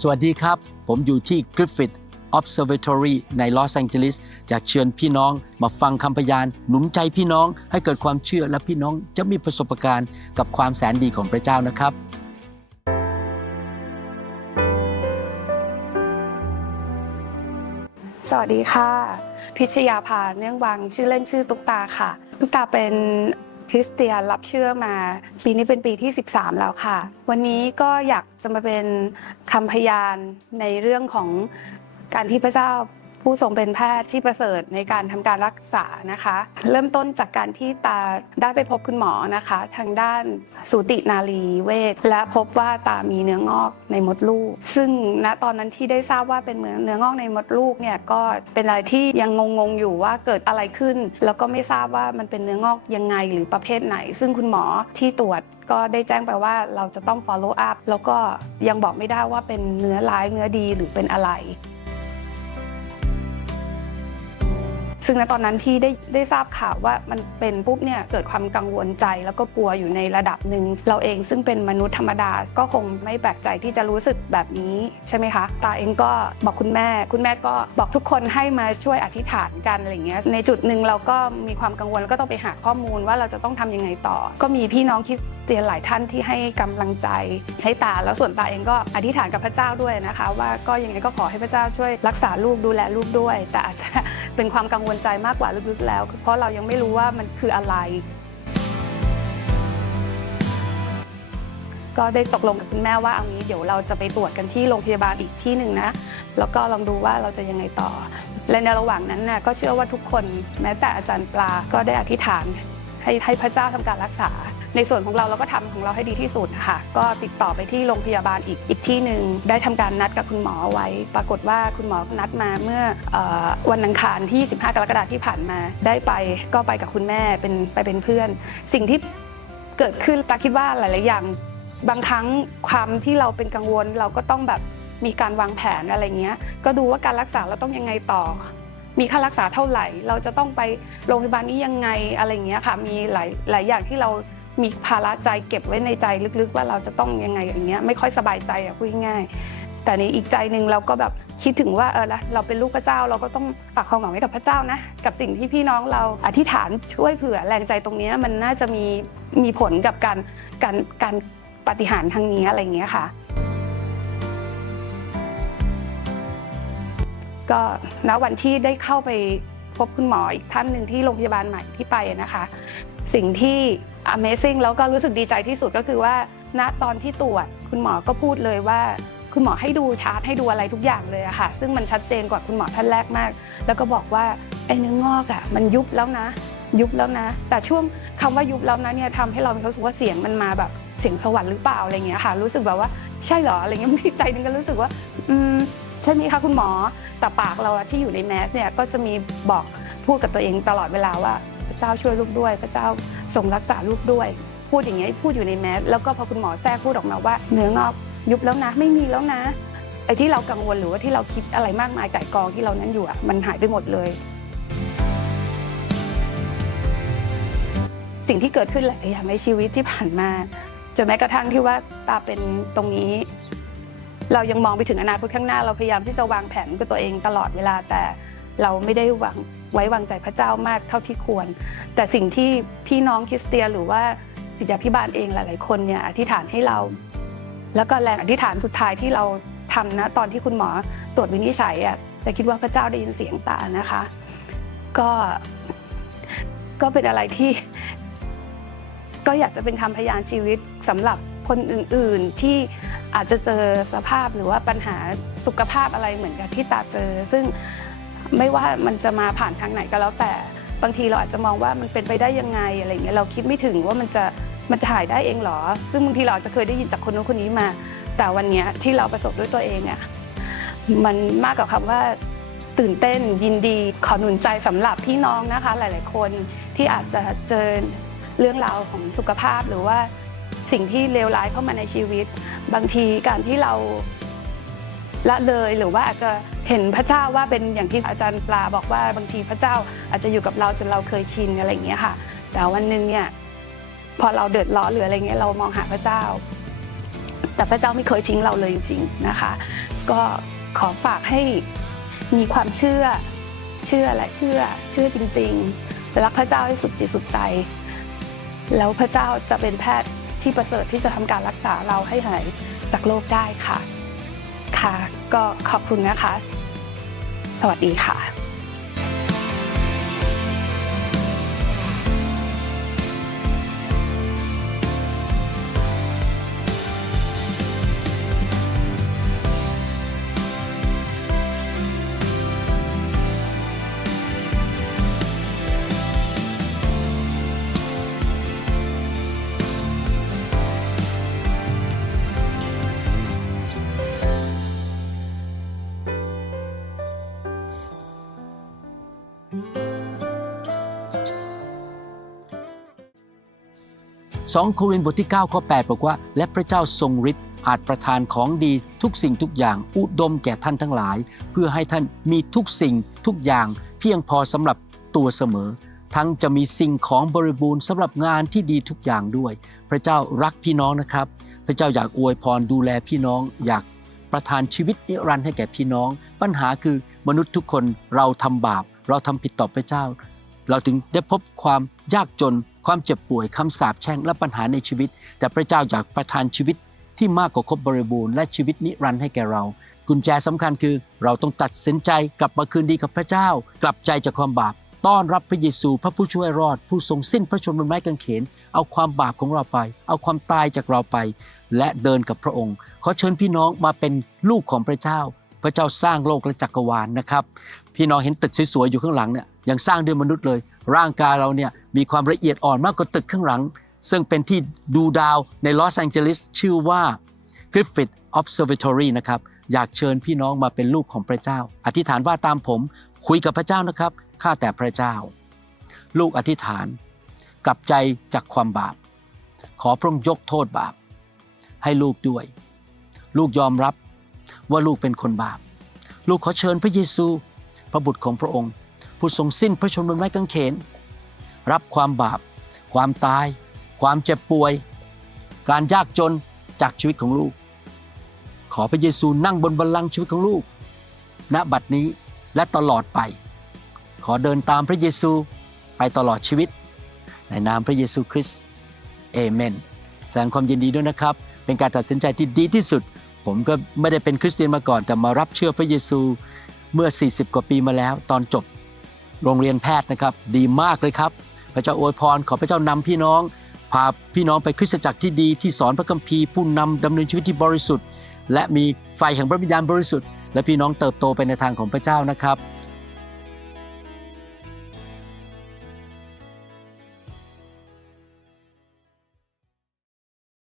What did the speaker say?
สวัสดีครับ ผมอยู่ที่ Griffith Observatory ในลอสแองเจลิสอยากเชิญพี่น้องมาฟังคำพยาน หนุนใจพี่น้องให้เกิดความเชื่อและพี่น้องจะมีประสบการณ์กับความแสนดีของพระเจ้านะครับ สวัสดีค่ะ พิชยาภาเนื่องวังชื่อเล่นชื่อตุ๊กตาค่ะ ตุ๊กตาเป็น คริสเตียนรับเชื่อมา ปีนี้เป็นปีที่ 13 แล้วค่ะ วันนี้ก็อยากจะมาเป็นคำพยานในเรื่องของการที่พระเจ้า ผู้ทรงเป็นแพทย์ที่ประเสริฐในการทำการรักษานะคะ เริ่มต้นจากการที่ตาได้ไปพบคุณหมอนะคะ ทางด้านสูตินารีเวชและพบว่าตามีเนื้องอกในมดลูก ซึ่งณตอนนั้นที่ได้ทราบว่าเป็นเนื้องอกในมดลูกเนี่ยก็เป็นอะไรที่ยังงงๆอยู่ว่าเกิดอะไรขึ้น แล้วก็ไม่ทราบว่ามันเป็นเนื้องอกยังไงหรือประเภทไหน ซึ่งคุณหมอที่ตรวจก็ได้แจ้งไปว่าเราจะต้อง follow up แล้วก็ยังบอกไม่ได้ว่าเป็นเนื้อร้ายเนื้อดีหรือเป็นอะไร ซึ่งณตอนนั้นที่ได้ได้ทราบข่าวว่ามันเป็นปุ๊บเนี่ยเกิดความกังวลใจแล้วก็กลัวอยู่ในระดับหนึ่งเราเองซึ่งเป็นมนุษย์ธรรมดาก็คงไม่แปลกใจที่จะรู้สึกแบบนี้ใช่ไหมคะตาเองก็บอกคุณแม่ คุณแม่ก็บอกทุกคนให้มาช่วยอธิษฐานกันอะไรเงี้ยในจุดหนึ่งเราก็มีความกังวลแล้วก็ต้องไปหาข้อมูลว่าเราจะต้องทำยังไงต่อ ก็มีพี่น้องคิดเตียนหลายท่านที่ให้กำลังใจให้ตาแล้วส่วนตาเองก็อธิษฐานกับพระเจ้าด้วยนะคะ ว่าก็ยังไงก็ขอให้พระเจ้าช่วยรักษาลูกดูแลลูกด้วย แต่อาจจะ เป็นความกังวลใจมากกว่าลึกๆแล้ว เพราะเรายังไม่รู้ว่ามันคืออะไร ก็ได้ตกลงกับคุณแม่ว่าเอางี้เดี๋ยวเราจะไปตรวจกันที่โรงพยาบาลอีกที่หนึ่งนะ แล้วก็ลองดูว่าเราจะยังไงต่อ และในระหว่างนั้นน่ะก็เชื่อว่าทุกคนแม้แต่อาจารย์ปลาก็ได้อธิษฐานให้ให้พระเจ้าทำการรักษา ในส่วนของเราเราก็ทำของเราให้ดีที่สุดค่ะ ก็ติดต่อไปที่โรงพยาบาลอีกอีกที่หนึ่งได้ทำการนัดกับคุณหมอไว้ ปรากฏว่าคุณหมอนัดมาเมื่อเออวันอังคารที่ 15 กรกฎาคมที่ผ่านมา ได้ไปก็ไปกับคุณแม่เป็นไปเป็นเพื่อน สิ่งที่เกิดขึ้นตาคิดว่าหลาย ๆ อย่างบางครั้งความที่เราเป็นกังวลเราก็ต้องแบบมีการวางแผนอะไรเงี้ย ก็ดูว่าการรักษาเราต้องยังไงต่อ มีค่ารักษาเท่าไหร่ เราจะต้องไปโรงพยาบาลนี้ยังไงอะไรเงี้ยค่ะ มีหลายหลายอย่างที่เรา มีภาระใจเก็บไว้ในใจลึกๆ ว่าเราจะต้องยังไงอย่างเงี้ยไม่ค่อยสบายใจอะพูดง่ายๆแต่ในอีกใจหนึ่งเราก็แบบคิดถึงว่าเออละเราเป็นลูกพระเจ้าเราก็ต้องฝากความหวังไว้กับพระเจ้านะ กับสิ่งที่พี่น้องเราอธิษฐานช่วยเผื่อแรงใจตรงนี้มันน่าจะมีมีผลกับการการการปฏิหารย์ครั้งนี้อะไรเงี้ยค่ะ ก็ณวันที่ได้เข้าไปพบคุณหมออีกท่านหนึ่งที่โรงพยาบาลใหม่ที่ไปนะคะ สิ่งที่ Amazing แล้วก็รู้สึกดีใจที่สุดก็คือว่า ณตอนที่ตรวจคุณหมอก็พูดเลยว่า คุณหมอให้ดูชาร์ตให้ดูอะไรทุกอย่างเลยอะค่ะ ซึ่งมันชัดเจนกว่าคุณหมอท่านแรกมาก แล้วก็บอกว่าไอ้เนื้องอกอะมันยุบแล้วนะ ยุบแล้วนะ แต่ช่วงคำว่ายุบแล้วนะเนี่ยทำให้เรามีความรู้สึกว่าเสียงมันมาแบบเสียงสวรรค์หรือเปล่าอะไรเงี้ยค่ะ รู้สึกแบบว่าใช่เหรออะไรเงี้ยบางทีใจหนึงก็รู้สึกว่า อืมใช่ไหมคะคุณหมอแต่ปากเราที่อยู่ในแมสเนี่ยก็จะมีบอกพูดกับตัวเองตลอดเวลาว่า เจ้าช่วยลูกด้วย พระเจ้าทรงรักษาลูกด้วย พูดอย่างเงี้ยพูดอยู่ในแมสแล้วก็พอคุณหมอแทรกพูดออกมาว่า เนื้องอกยุบแล้วนะ ไม่มีแล้วนะไอ้ที่เรากังวลหรือว่าที่เราคิดอะไรมากมายไก่กองที่เรานั้นอยู่อะมันหายไปหมดเลย สิ่งที่เกิดขึ้นหลายอย่างในชีวิตที่ผ่านมาจนแม้กระทั่งที่ว่าตาเป็นตรงนี้ เรายังมองไปถึงอนาคตข้างหน้าเราพยายามที่จะวางแผนกับตัวเองตลอดเวลาแต่ เราไม่ได้วางไว้วางใจพระเจ้ามากเท่าที่ควร แต่สิ่งที่พี่น้องคริสเตียนหรือว่าศิษยาพิบาลเองหลาย ๆ คนเนี่ยอธิษฐานให้เรา แล้วก็แรงอธิษฐานสุดท้ายที่เราทำนะตอนที่คุณหมอตรวจวินิจฉัยอะแต่คิดว่าพระเจ้าได้ยินเสียงตานะคะ ก็ก็เป็นอะไรที่ ก็อยากจะเป็นคำพยานชีวิตสำหรับคนอื่น ๆ ที่อาจจะเจอสภาพหรือว่าปัญหาสุขภาพอะไรเหมือนกับที่ตาเจอ ซึ่ง ไม่ว่ามันจะมาผ่านทางไหนก็แล้วแต่บางทีเราอาจจะมองว่ามันเป็นไปได้ยังไงอะไรเงี้ยเราคิดไม่ถึงว่ามันจะมันจะหายได้เองหรอ ซึ่งบางทีเราอาจจะเคยได้ยินจากคนนู้นคนนี้มา แต่วันนี้ที่เราประสบด้วยตัวเองอะมันมากกว่าคำว่าตื่นเต้นยินดีขอหนุนใจสำหรับพี่น้องนะคะ หลาย ๆ คนที่อาจจะเจอเรื่องราวของสุขภาพหรือว่าสิ่งที่เลวร้ายเข้ามาในชีวิต บางทีการที่เรา ละเลยหรือว่าอาจจะเห็นพระเจ้าว่าเป็นอย่างที่อาจารย์ปลาบอกว่าบางทีพระเจ้าอาจจะอยู่กับเราจนเราเคยชินอะไรอย่างเงี้ยค่ะ แต่วันหนึ่งเนี่ยพอเราเดือดร้อนหรืออะไรเงี้ยเรามองหาพระเจ้า แต่พระเจ้าไม่เคยทิ้งเราเลยจริงๆนะคะ ก็ขอฝากให้มีความเชื่อเชื่อและเชื่อเชื่อจริงๆรักพระเจ้าให้สุดจิตสุดใจ แล้วพระเจ้าจะเป็นแพทย์ที่ประเสริฐที่จะทำการรักษาเราให้หายจากโรคได้ค่ะ ค่ะ ก็ขอบคุณนะคะ สวัสดีค่ะ 2 โครินธ์บทที่ 9 ข้อ 8 บอกว่า และพระเจ้าทรงฤทธิ์อาจประทานของดีทุกสิ่งทุกอย่างอุดมแก่ท่านทั้งหลาย เพื่อให้ท่านมีทุกสิ่งทุกอย่าง เพียงพอสำหรับตัวเสมอ ทั้งจะมีสิ่งของบริบูรณ์สำหรับงานที่ดีทุกอย่างด้วย พระเจ้ารักพี่น้องนะครับ พระเจ้าอยากอวยพรดูแลพี่น้อง อยากประทานชีวิตนิรันดร์ให้แก่พี่น้อง ปัญหาคือมนุษย์ทุกคนเราทำบาป เราทำผิดต่อพระเจ้า เราถึงได้พบความยากจน ความเจ็บป่วยคำสาปแช่งและปัญหาในชีวิต แต่พระเจ้าอยากประทานชีวิตที่มากกว่าครบบริบูรณ์และชีวิตนิรันดร์ให้แก่เรา กุญแจสำคัญคือเราต้องตัดสินใจกลับมาคืนดีกับพระเจ้า กลับใจจากความบาป ต้อนรับพระเยซูพระผู้ช่วยรอด ผู้ทรงสิ้นพระชนม์บนไม้กางเขน เอาความบาปของเราไป เอาความตายจากเราไป และเดินกับพระองค์ขอเชิญพี่น้องมาเป็นลูกของพระเจ้า พระเจ้าสร้างโลกและจักรวาลนะครับ พี่น้องเห็นตึกสวยๆอยู่ข้างหลังเนี่ย ยังสร้างด้วยมนุษย์เลย ร่างกายเราเนี่ยมีความละเอียดอ่อนมากกว่าตึกข้างหลัง ซึ่งเป็นที่ดูดาวในลอสแองเจลิสชื่อว่า Griffith Observatory นะครับ อยากเชิญพี่น้องมาเป็นลูกของพระเจ้า อธิษฐานว่าตามผมคุยกับพระเจ้านะครับข้าแต่พระเจ้า ลูกอธิษฐาน กลับใจจากความบาป ขอพระองค์ยกโทษบาป ให้ลูกด้วย ลูกยอมรับว่าลูกเป็นคนบาป ลูกขอเชิญพระเยซู พระบุตรของพระองค์ ผู้ทรงสิ้นพระชนม์บนไม้กางเขน รับความบาป ความตาย ความเจ็บป่วย การยากจนจากชีวิตของลูก ขอพระเยซูนั่งบนบัลลังก์ชีวิตของลูก ณบัดนี้และตลอดไป ขอเดินตามพระเยซูไปตลอดชีวิต ในนามพระเยซูคริสต์เอเมน แสดงความยินดีด้วยนะครับ เป็นการตัดสินใจที่ดีที่สุด ผมก็ไม่ได้เป็นคริสเตียนมาก่อนแต่มารับเชื่อพระเยซูเมื่อ 40 กว่าปีมาแล้ว ตอนจบ โรงเรียนแพทย์นะครับดีมากเลยครับ พระเจ้าอวยพรขอพระเจ้านำพี่น้อง พาพี่น้องไปคริสตจักรที่ดีที่สอนพระคัมภีร์ผู้นำดำเนินชีวิตที่บริสุทธิ์ และมีไฟแห่งพระวิญญาณบริสุทธิ์และพี่น้องเติบโตไปในทางของพระเจ้านะครับ